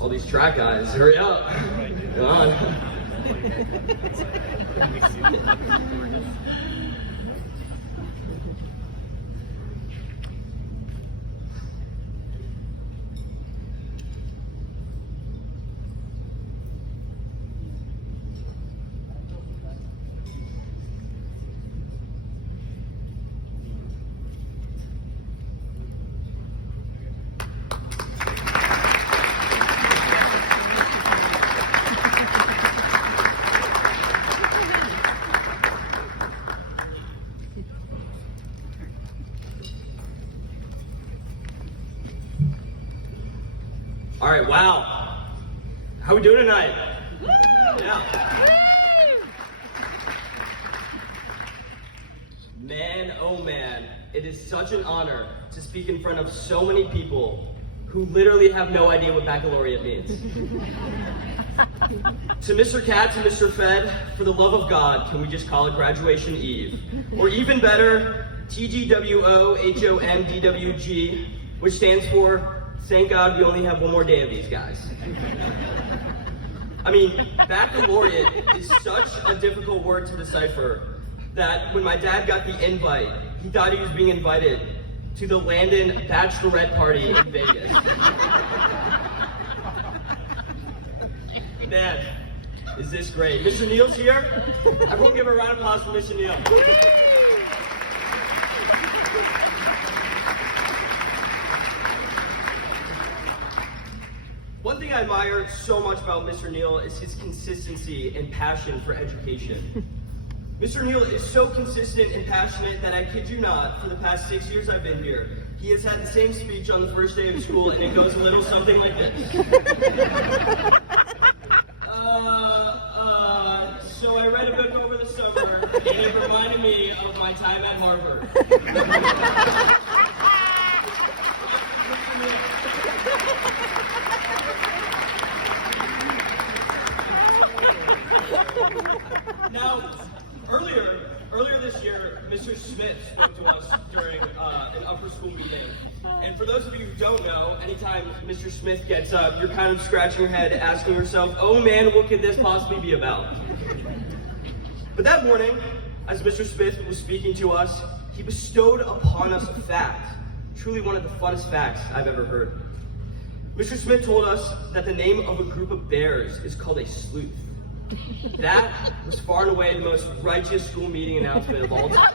All these track guys, hurry up. Come on. All right, wow. How we doing tonight? Woo! Yeah. Woo! Man, oh man, it is such an honor to speak in front of so many people who literally have no idea what baccalaureate means. To Mr. Katz and Mr. Fed, for the love of God, can we just call it graduation eve? Or even better, TGWOHOMDWG, which stands for thank God we only have one more day of these guys. I mean, baccalaureate is such a difficult word to decipher that when my dad got the invite, he thought he was being invited to the Landon Bachelorette party in Vegas. Man, is this great. Mr. Neal's here. Everyone give a round of applause for Mr. Neal. One thing I admire so much about Mr. Neal is his consistency and passion for education. Mr. Neal is so consistent and passionate that I kid you not, for the past 6 years I've been here, he has had the same speech on the first day of school, and it goes a little something like this. So I read a book over the summer, and it reminded me of my time at Harvard. Now, earlier this year, Mr. Smith spoke to us during an upper school meeting. And for those of you who don't know, anytime Mr. Smith gets up, you're kind of scratching your head, asking yourself, oh man, what could this possibly be about? But that morning, as Mr. Smith was speaking to us, he bestowed upon us a fact, truly one of the funnest facts I've ever heard. Mr. Smith told us that the name of a group of bears is called a sleuth. That was far and away the most righteous school meeting announcement of all time.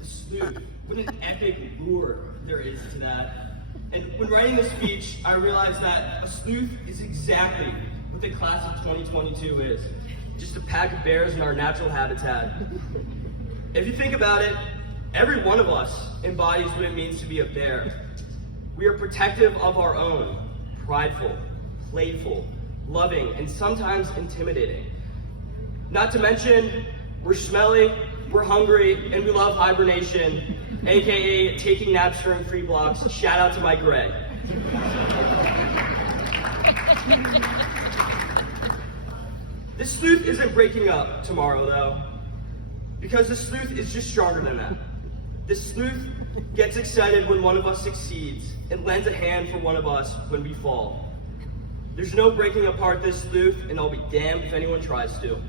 The sleuth, what an epic lure there is to that. And when writing this speech, I realized that a sleuth is exactly what the class of 2022 is. Just a pack of bears in our natural habitat. If you think about it, every one of us embodies what it means to be a bear. We are protective of our own, prideful, playful, loving, and sometimes intimidating. Not to mention, we're smelly, we're hungry, and we love hibernation, aka taking naps during free blocks. Shout out to Mike Gray. This sleuth isn't breaking up tomorrow, though, because the sleuth is just stronger than that. The sleuth gets excited when one of us succeeds and lends a hand for one of us when we fall. There's no breaking apart this sleuth, and I'll be damned if anyone tries to.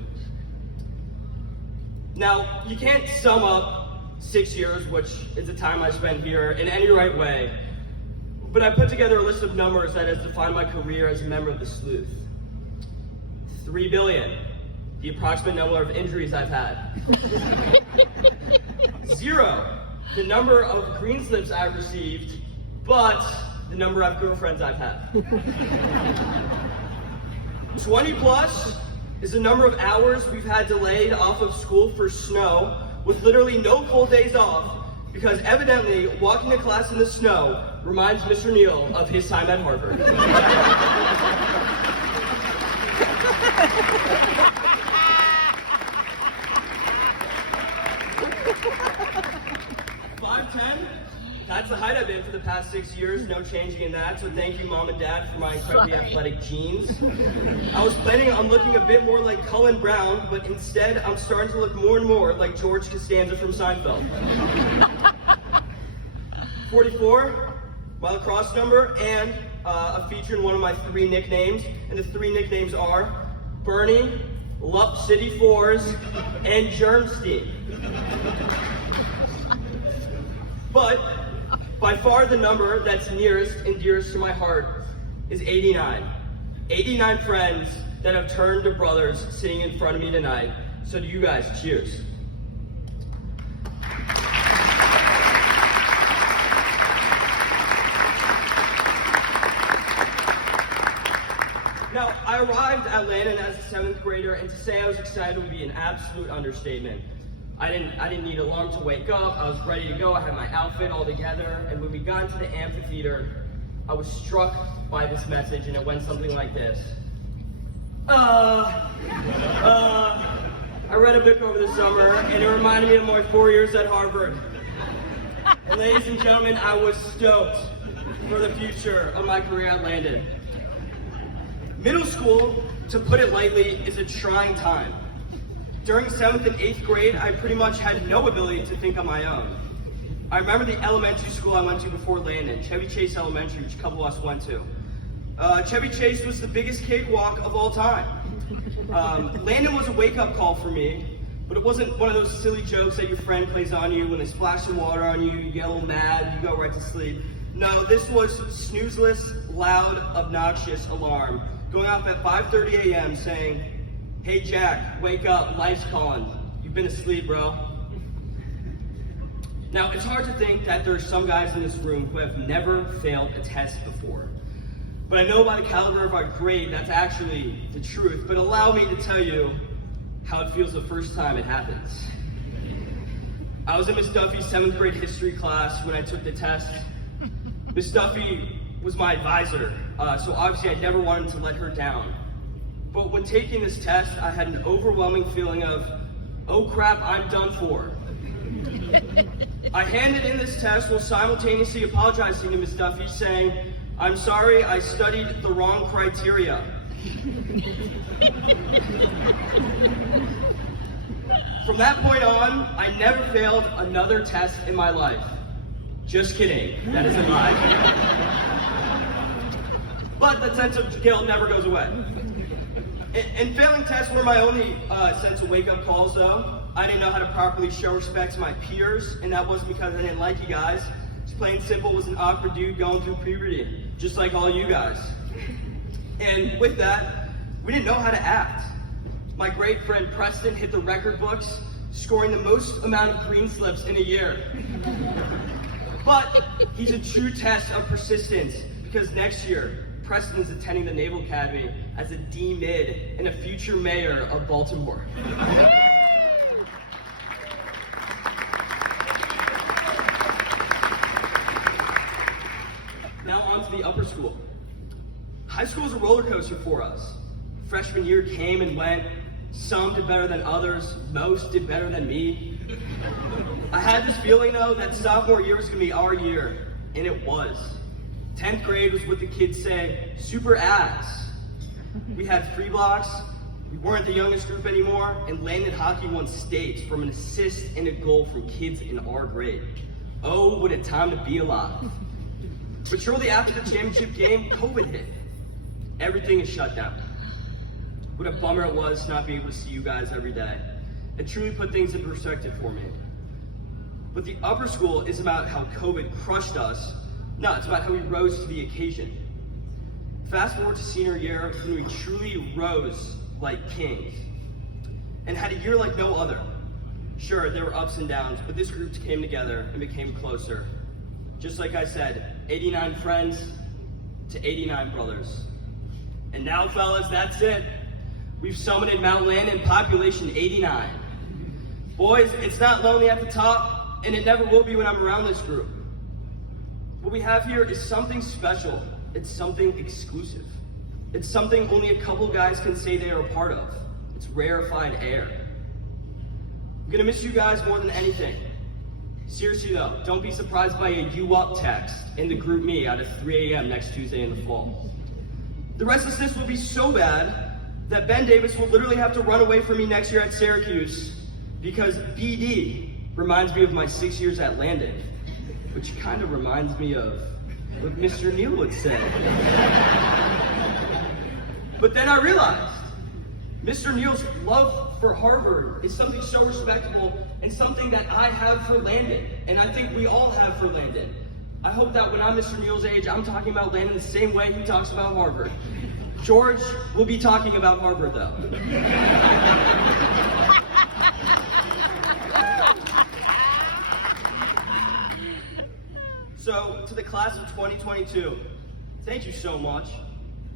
Now, you can't sum up 6 years, which is the time I spent here, in any right way, but I put together a list of numbers that has defined my career as a member of the sleuth. 3 billion, the approximate number of injuries I've had. 0, the number of green slips I've received, but the number of girlfriends I've had. 20 plus is the number of hours we've had delayed off of school for snow with literally no full days off because evidently walking to class in the snow reminds Mr. Neal of his time at Harvard. 5'10", that's the height I've been for the past 6 years, no changing in that, so thank you, Mom and Dad, for my incredibly athletic genes. I was planning on looking a bit more like Cullen Brown, but instead I'm starting to look more and more like George Costanza from Seinfeld. 44, my lacrosse number, and a feature in one of my 3 nicknames, and the 3 nicknames are Bernie, Lup City Fours, and Bernstein. But by far the number that's nearest and dearest to my heart is 89. 89 friends that have turned to brothers sitting in front of me tonight. So to you guys, cheers. Now, I arrived at Landon as a 7th grader, and to say I was excited would be an absolute understatement. I didn't need alarm to wake up. I was ready to go. I had my outfit all together, and when we got into the amphitheater, I was struck by this message, and it went something like this. I read a book over the summer, and it reminded me of my 4 years at Harvard. And ladies and gentlemen, I was stoked for the future of my career at Landon. Middle school, to put it lightly, is a trying time. During 7th and 8th grade, I pretty much had no ability to think on my own. I remember the elementary school I went to before Landon, Chevy Chase Elementary, which a couple of us went to. Chevy Chase was the biggest cakewalk of all time. Landon was a wake-up call for me, but it wasn't one of those silly jokes that your friend plays on you when they splash some water on you, you get a little mad, you go right to sleep. No, this was snoozeless, loud, obnoxious alarm going off at 5:30 a.m. saying, "Hey Jack, wake up, life's calling. You've been asleep, bro." Now, it's hard to think that there are some guys in this room who have never failed a test before. But I know by the caliber of our grade, that's actually the truth. But allow me to tell you how it feels the first time it happens. I was in Miss Duffy's 7th grade history class when I took the test. Miss Duffy was my advisor, so obviously I never wanted to let her down. But when taking this test, I had an overwhelming feeling of, oh crap, I'm done for. I handed in this test while simultaneously apologizing to Miss Duffy, saying, "I'm sorry, I studied the wrong criteria." From that point on, I never failed another test in my life. Just kidding, that is a lie. But the sense of guilt never goes away. And failing tests were my only sense of wake-up calls, though. I didn't know how to properly show respect to my peers, and that wasn't because I didn't like you guys. It's plain simple, was an awkward dude going through puberty, just like all you guys. And with that, we didn't know how to act. My great friend Preston hit the record books, scoring the most amount of green slips in a year. But he's a true test of persistence, because next year, Preston is attending the Naval Academy as a D-Mid and a future mayor of Baltimore. Now on to the upper school. High school was a roller coaster for us. Freshman year came and went. Some did better than others. Most did better than me. I had this feeling, though, that sophomore year was going to be our year, and it was. 10th grade was what the kids say, super ass. We had free blocks, we weren't the youngest group anymore, and Landon hockey won states from an assist and a goal from kids in our grade. Oh, what a time to be alive. But shortly after the championship game, COVID hit. Everything is shut down. What a bummer it was not being able to see you guys every day. It truly put things in perspective for me. But the upper school is about how COVID crushed us. No, it's about how we rose to the occasion. Fast forward to senior year, when we truly rose like kings and had a year like no other. Sure, there were ups and downs, but this group came together and became closer. Just like I said, 89 friends to 89 brothers. And now, fellas, that's it. We've summited Mount Landon, population 89. Boys, it's not lonely at the top, and it never will be when I'm around this group. What we have here is something special. It's something exclusive. It's something only a couple guys can say they are a part of. It's rarefied air. I'm gonna miss you guys more than anything. Seriously though, don't be surprised by a "you up" text in the group me at 3 a.m. next Tuesday in the fall. The restlessness will be so bad that Ben Davis will literally have to run away from me next year at Syracuse because BD reminds me of my 6 years at Landon, which kind of reminds me of what Mr. Neal would say. But then I realized Mr. Neal's love for Harvard is something so respectable and something that I have for Landon, and I think we all have for Landon. I hope that when I'm Mr. Neal's age, I'm talking about Landon the same way he talks about Harvard. George will be talking about Harvard, though. So, to the class of 2022, thank you so much.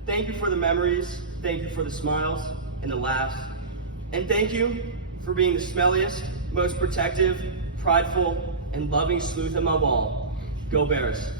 Thank you for the memories, thank you for the smiles and the laughs, and thank you for being the smelliest, most protective, prideful, and loving sleuth among all. Go Bears.